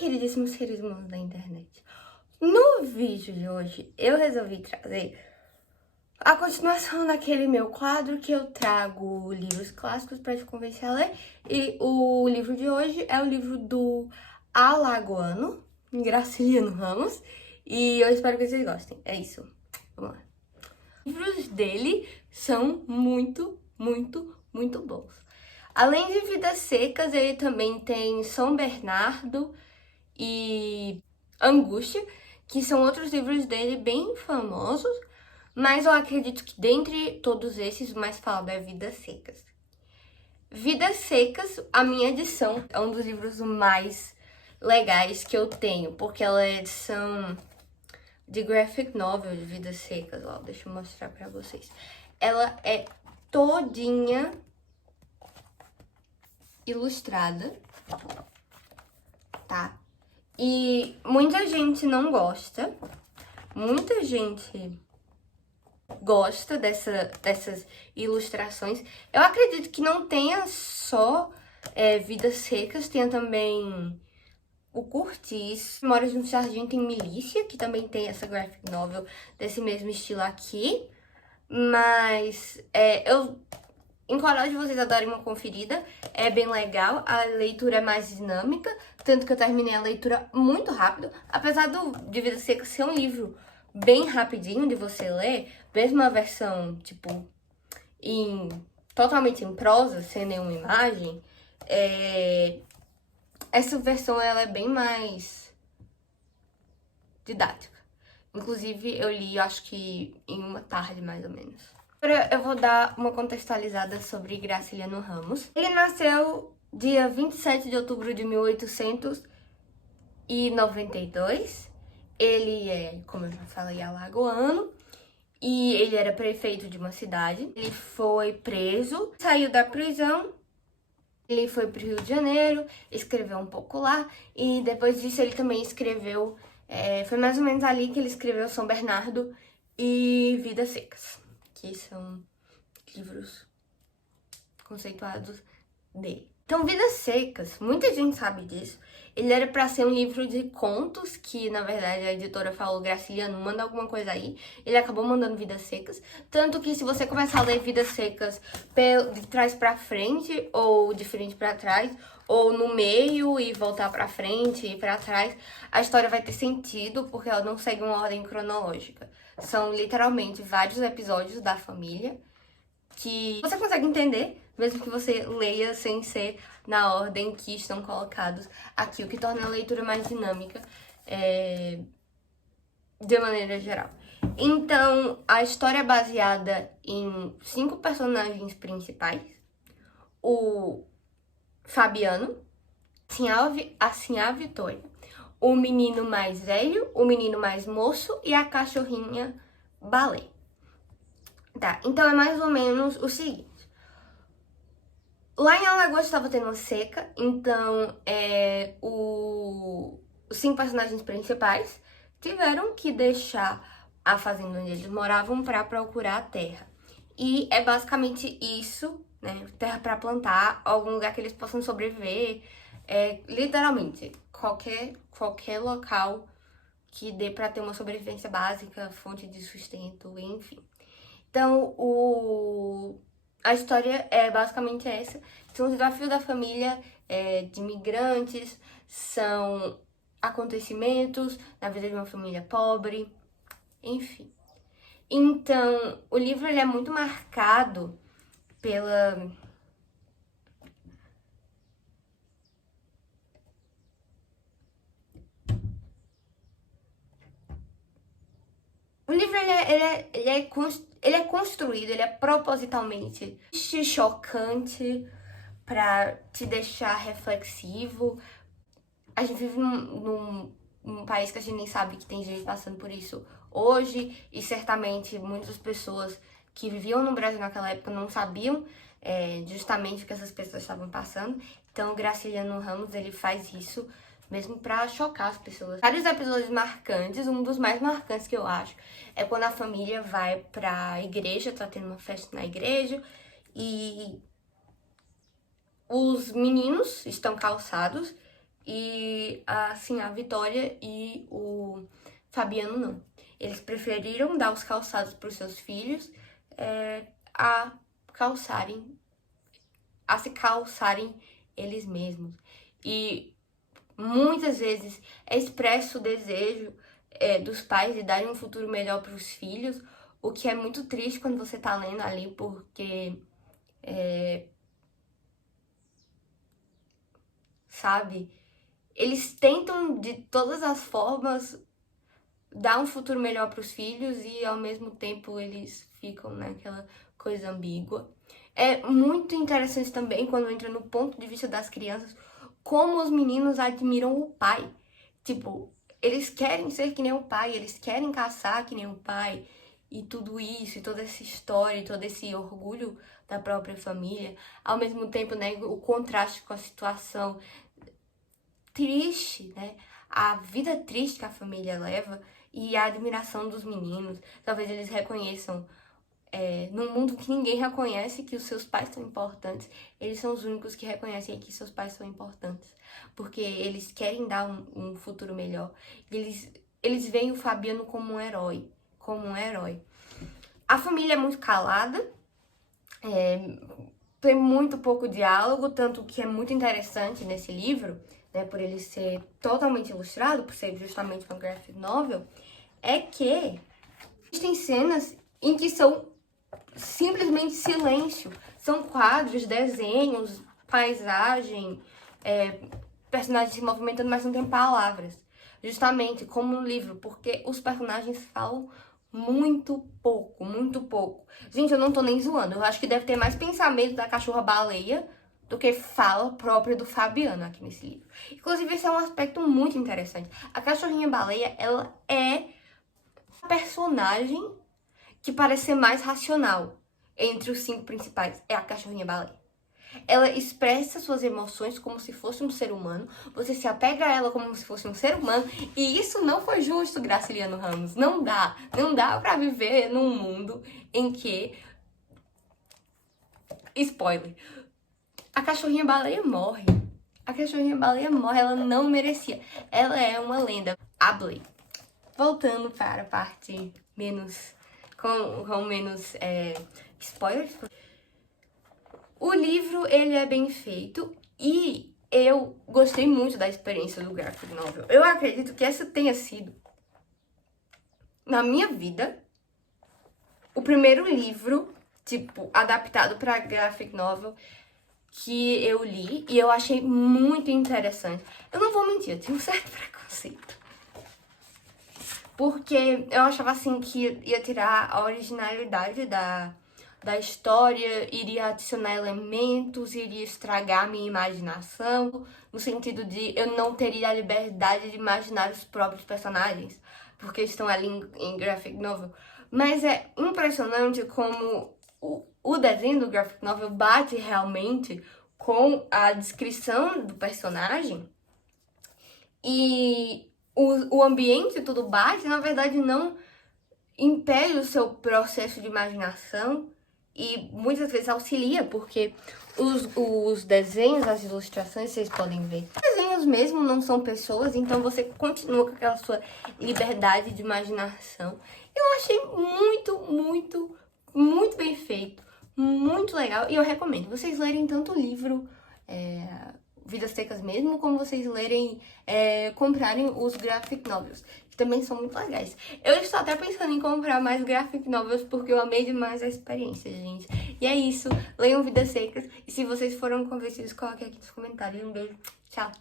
queridíssimos seres humanos da internet. No vídeo de hoje, eu resolvi trazer a continuação daquele meu quadro que eu trago livros clássicos para te convencer a ler. E o livro de hoje é o livro do Alagoano, Graciliano Ramos. E eu espero que vocês gostem. É isso. Vamos lá. Os livros dele são muito bons. Além de Vidas Secas, ele também tem São Bernardo e Angústia, que são outros livros dele bem famosos, mas eu acredito que dentre todos esses, o mais falado é Vidas Secas. Vidas Secas, a minha edição, é um dos livros mais legais que eu tenho, porque ela é edição de graphic novel de Vidas Secas. Ó, deixa eu mostrar pra vocês. Ela é todinha ilustrada, tá? E muita gente não gosta, muita gente gosta dessas ilustrações. Eu acredito que não tenha só Vidas Secas, tenha também o Curtis, Memórias de um Sargento em Milícia, que também tem essa graphic novel desse mesmo estilo aqui. Mas eu encorajo vocês a darem uma conferida, é bem legal, a leitura é mais dinâmica, tanto que eu terminei a leitura muito rápido, apesar de Vidas Secas ser um livro bem rapidinho de você ler, mesmo a versão, tipo, totalmente em prosa, sem nenhuma imagem, essa versão ela é bem mais didática. Inclusive, eu li, acho que em uma tarde, mais ou menos. Agora eu vou dar uma contextualizada sobre Graciliano Ramos. Ele nasceu dia 27 de outubro de 1892. Ele é, como eu já falei, alagoano. E ele era prefeito de uma cidade. Ele foi preso, saiu da prisão. Ele foi pro Rio de Janeiro, escreveu um pouco lá. E depois disso ele também escreveu... foi mais ou menos ali que ele escreveu São Bernardo e Vidas Secas, que são livros conceituados dele. Então, Vidas Secas, muita gente sabe disso. Ele era pra ser um livro de contos, que na verdade a editora falou, Graciliano, manda alguma coisa aí. Ele acabou mandando Vidas Secas. Tanto que se você começar a ler Vidas Secas de trás pra frente, ou de frente pra trás, ou no meio e voltar pra frente e pra trás, a história vai ter sentido, porque ela não segue uma ordem cronológica. São literalmente vários episódios da família que você consegue entender, mesmo que você leia sem ser na ordem que estão colocados aqui, o que torna a leitura mais dinâmica de maneira geral. Então, a história é baseada em 5 personagens principais. O Fabiano, a Sinhá Vitória, o menino mais velho, o menino mais moço e a cachorrinha Balé. Tá, então é mais ou menos o seguinte. Lá em Alagoas estava tendo uma seca, então os 5 personagens principais tiveram que deixar a fazenda onde eles moravam para procurar a terra. E é basicamente isso, né? Terra para plantar, algum lugar que eles possam sobreviver. Literalmente, qualquer local que dê para ter uma sobrevivência básica, fonte de sustento, enfim. Então, a história é basicamente essa. São os desafios da família de imigrantes, são acontecimentos na vida de uma família pobre, enfim. Então, o livro ele é muito marcado pela... O livro ele é construído, ele é propositalmente chocante pra te deixar reflexivo. A gente vive num país que a gente nem sabe que tem gente passando por isso hoje, e certamente muitas pessoas que viviam no Brasil naquela época não sabiam justamente o que essas pessoas estavam passando. Então, o Graciliano Ramos, ele faz isso mesmo pra chocar as pessoas. Vários episódios marcantes, um dos mais marcantes que eu acho é quando a família vai pra igreja, tá tendo uma festa na igreja, e os meninos estão calçados E assim, a Vitória e o Fabiano não. Eles preferiram dar os calçados para os seus filhos a se calçarem eles mesmos. E muitas vezes é expresso o desejo dos pais de darem um futuro melhor para os filhos, o que é muito triste quando você tá lendo ali, porque sabe, eles tentam de todas as formas dar um futuro melhor para os filhos e ao mesmo tempo eles ficam naquela coisa ambígua. É muito interessante também quando entra no ponto de vista das crianças, como os meninos admiram o pai. Tipo, eles querem ser que nem o pai, eles querem caçar que nem o pai, e tudo isso, e toda essa história, e todo esse orgulho da própria família. Ao mesmo tempo, né, o contraste com a situação triste, né? A vida triste que a família leva e a admiração dos meninos. Talvez eles reconheçam, num mundo que ninguém reconhece que os seus pais são importantes, eles são os únicos que reconhecem que seus pais são importantes. Porque eles querem dar um futuro melhor. Eles veem o Fabiano como um herói. A família é muito calada, tem muito pouco diálogo, tanto que é muito interessante nesse livro, né, por ele ser totalmente ilustrado, por ser justamente uma graphic novel, é que existem cenas em que são simplesmente silêncio. São quadros, desenhos, paisagem, personagens se movimentando, mas não tem palavras. Justamente como no livro, porque os personagens falam muito pouco, muito pouco. Gente, eu não tô nem zoando. Eu acho que deve ter mais pensamento da cachorra-baleia do que fala própria do Fabiano aqui nesse livro. Inclusive, esse é um aspecto muito interessante. A cachorrinha-baleia, ela é a personagem que parece ser mais racional entre os 5 principais. É a cachorrinha-baleia. Ela expressa suas emoções como se fosse um ser humano. Você se apega a ela como se fosse um ser humano. E isso não foi justo, Graciliano Ramos. Não dá pra viver num mundo em que... Spoiler. A cachorrinha-baleia morre. Ela não merecia. Ela é uma lenda. A Blake. Voltando para a parte menos... com menos spoilers. O livro, ele é bem feito e eu gostei muito da experiência do graphic novel. Eu acredito que essa tenha sido, na minha vida, o primeiro livro, tipo, adaptado para graphic novel que eu li e eu achei muito interessante. Eu não vou mentir, eu tinha um certo preconceito. Porque eu achava assim que ia tirar a originalidade da história, iria adicionar elementos, iria estragar a minha imaginação, no sentido de eu não teria a liberdade de imaginar os próprios personagens, porque estão ali em graphic novel. Mas é impressionante como o desenho do graphic novel bate realmente com a descrição do personagem e o ambiente tudo bate, na verdade não impede o seu processo de imaginação e muitas vezes auxilia, porque os desenhos, as ilustrações, vocês podem ver. Os desenhos mesmo não são pessoas, então você continua com aquela sua liberdade de imaginação. Eu achei muito bem feito, muito legal, e eu recomendo vocês lerem tanto o livro Vidas Secas mesmo, como vocês lerem, comprarem os graphic novels, que também são muito legais. Eu estou até pensando em comprar mais graphic novels, porque eu amei demais a experiência, gente. E é isso, leiam Vidas Secas, e se vocês foram convencidos, coloquem aqui nos comentários. Um beijo, tchau!